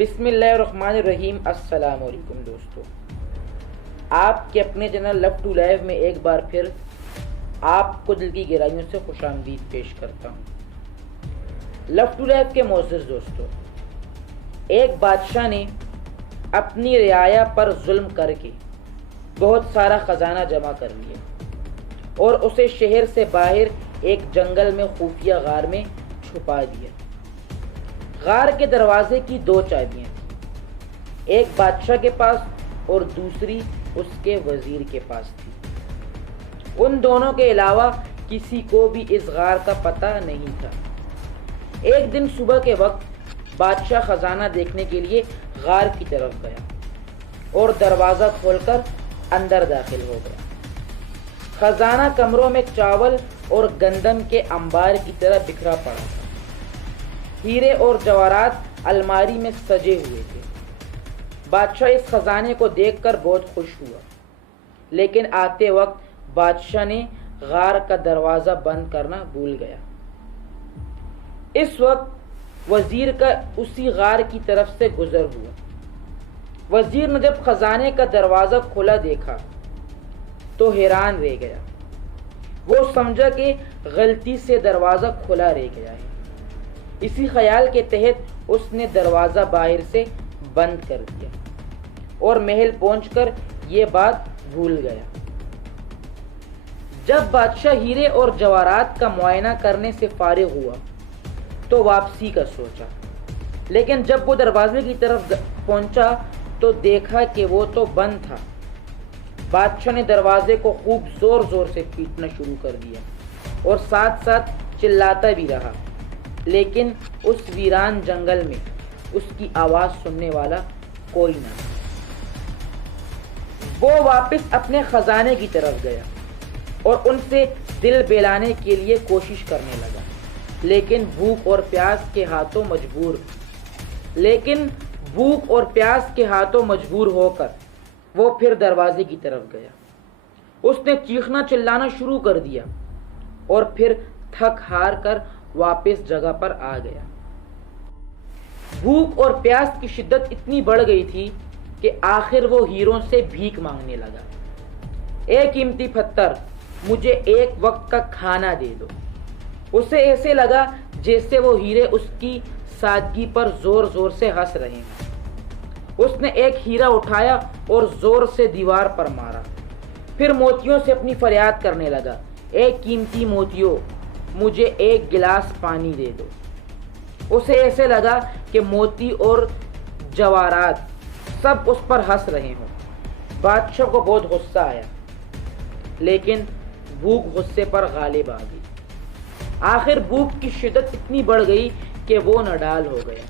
بسم اللہ الرحمن الرحیم۔ السلام علیکم دوستو، آپ کے اپنے چینل لو ٹو لائف میں ایک بار پھر آپ کو دل کی گہرائیوں سے خوش آمدید پیش کرتا ہوں۔ لو ٹو لائف کے معزز دوستو، ایک بادشاہ نے اپنی رعایا پر ظلم کر کے بہت سارا خزانہ جمع کر لیا اور اسے شہر سے باہر ایک جنگل میں خفیہ غار میں چھپا دیا۔ غار کے دروازے کی دو چابیاں تھیں، ایک بادشاہ کے پاس اور دوسری اس کے وزیر کے پاس تھی۔ ان دونوں کے علاوہ کسی کو بھی اس غار کا پتہ نہیں تھا۔ ایک دن صبح کے وقت بادشاہ خزانہ دیکھنے کے لیے غار کی طرف گیا اور دروازہ کھول کر اندر داخل ہو گیا۔ خزانہ کمروں میں چاول اور گندم کے انبار کی طرح بکھرا پڑا تھا۔ ہیرے اور جواہرات الماری میں سجے ہوئے تھے۔ بادشاہ اس خزانے کو دیکھ کر بہت خوش ہوا، لیکن آتے وقت بادشاہ نے غار کا دروازہ بند کرنا بھول گیا۔ اس وقت وزیر کا اسی غار کی طرف سے گزر ہوا۔ وزیر نے جب خزانے کا دروازہ کھلا دیکھا تو حیران رہ گیا۔ وہ سمجھا کہ غلطی سے دروازہ کھلا رہ گیا ہے۔ اسی خیال کے تحت اس نے دروازہ باہر سے بند کر دیا اور محل پہنچ کر یہ بات بھول گیا۔ جب بادشاہ ہیرے اور جواہرات کا معائنہ کرنے سے فارغ ہوا تو واپسی کا سوچا، لیکن جب وہ دروازے کی طرف پہنچا تو دیکھا کہ وہ تو بند تھا۔ بادشاہ نے دروازے کو خوب زور زور سے پیٹنا شروع کر دیا اور ساتھ ساتھ چلاتا بھی رہا، لیکن اس ویران جنگل میں اس کی آواز سننے والا کوئی نہ تھا۔ وہ واپس اپنے خزانے کی طرف گیا اور ان سے دل بہلانے کے لیے کوشش کرنے لگا، لیکن بھوک اور پیاس کے ہاتھوں مجبور ہو کر وہ پھر دروازے کی طرف گیا۔ اس نے چیخنا چلانا شروع کر دیا اور پھر تھک ہار کر واپس جگہ پر آ گیا۔ بھوک اور پیاس کی شدت اتنی بڑھ گئی تھی کہ آخر وہ ہیروں سے بھیک مانگنے لگا۔ ایک قیمتی پتھر، مجھے ایک وقت کا کھانا دے دو۔ اسے ایسے لگا جیسے وہ ہیرے اس کی سادگی پر زور زور سے ہنس رہے ہیں۔ اس نے ایک ہیرا اٹھایا اور زور سے دیوار پر مارا، پھر موتیوں سے اپنی فریاد کرنے لگا، ایک قیمتی موتیوں، مجھے ایک گلاس پانی دے دو۔ اسے ایسے لگا کہ موتی اور جواہرات سب اس پر ہنس رہے ہوں۔ بادشاہ کو بہت غصہ آیا، لیکن بھوک غصے پر غالب آ گئی۔ آخر بھوک کی شدت اتنی بڑھ گئی کہ وہ نڈال ہو گیا۔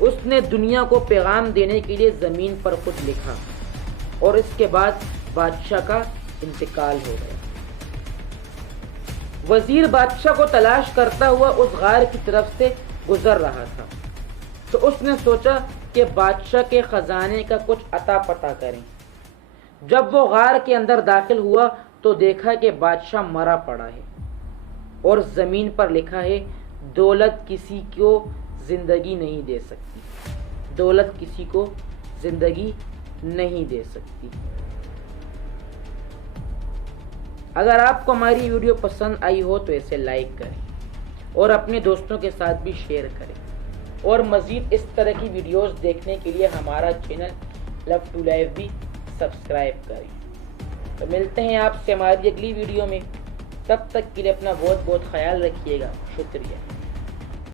اس نے دنیا کو پیغام دینے کے لیے زمین پر خود لکھا اور اس کے بعد بادشاہ کا انتقال ہو گیا۔ وزیر بادشاہ کو تلاش کرتا ہوا اس غار کی طرف سے گزر رہا تھا تو اس نے سوچا کہ بادشاہ کے خزانے کا کچھ عطا پتہ کریں۔ جب وہ غار کے اندر داخل ہوا تو دیکھا کہ بادشاہ مرا پڑا ہے اور زمین پر لکھا ہے، دولت کسی کو زندگی نہیں دے سکتی، دولت کسی کو زندگی نہیں دے سکتی۔ اگر آپ کو ہماری ویڈیو پسند آئی ہو تو اسے لائک کریں اور اپنے دوستوں کے ساتھ بھی شیئر کریں، اور مزید اس طرح کی ویڈیوز دیکھنے کے لیے ہمارا چینل لو ٹو لائف بھی سبسکرائب کریں۔ تو ملتے ہیں آپ سے ہماری اگلی ویڈیو میں، تب تک کے لیے اپنا بہت بہت خیال رکھیے گا۔ شکریہ۔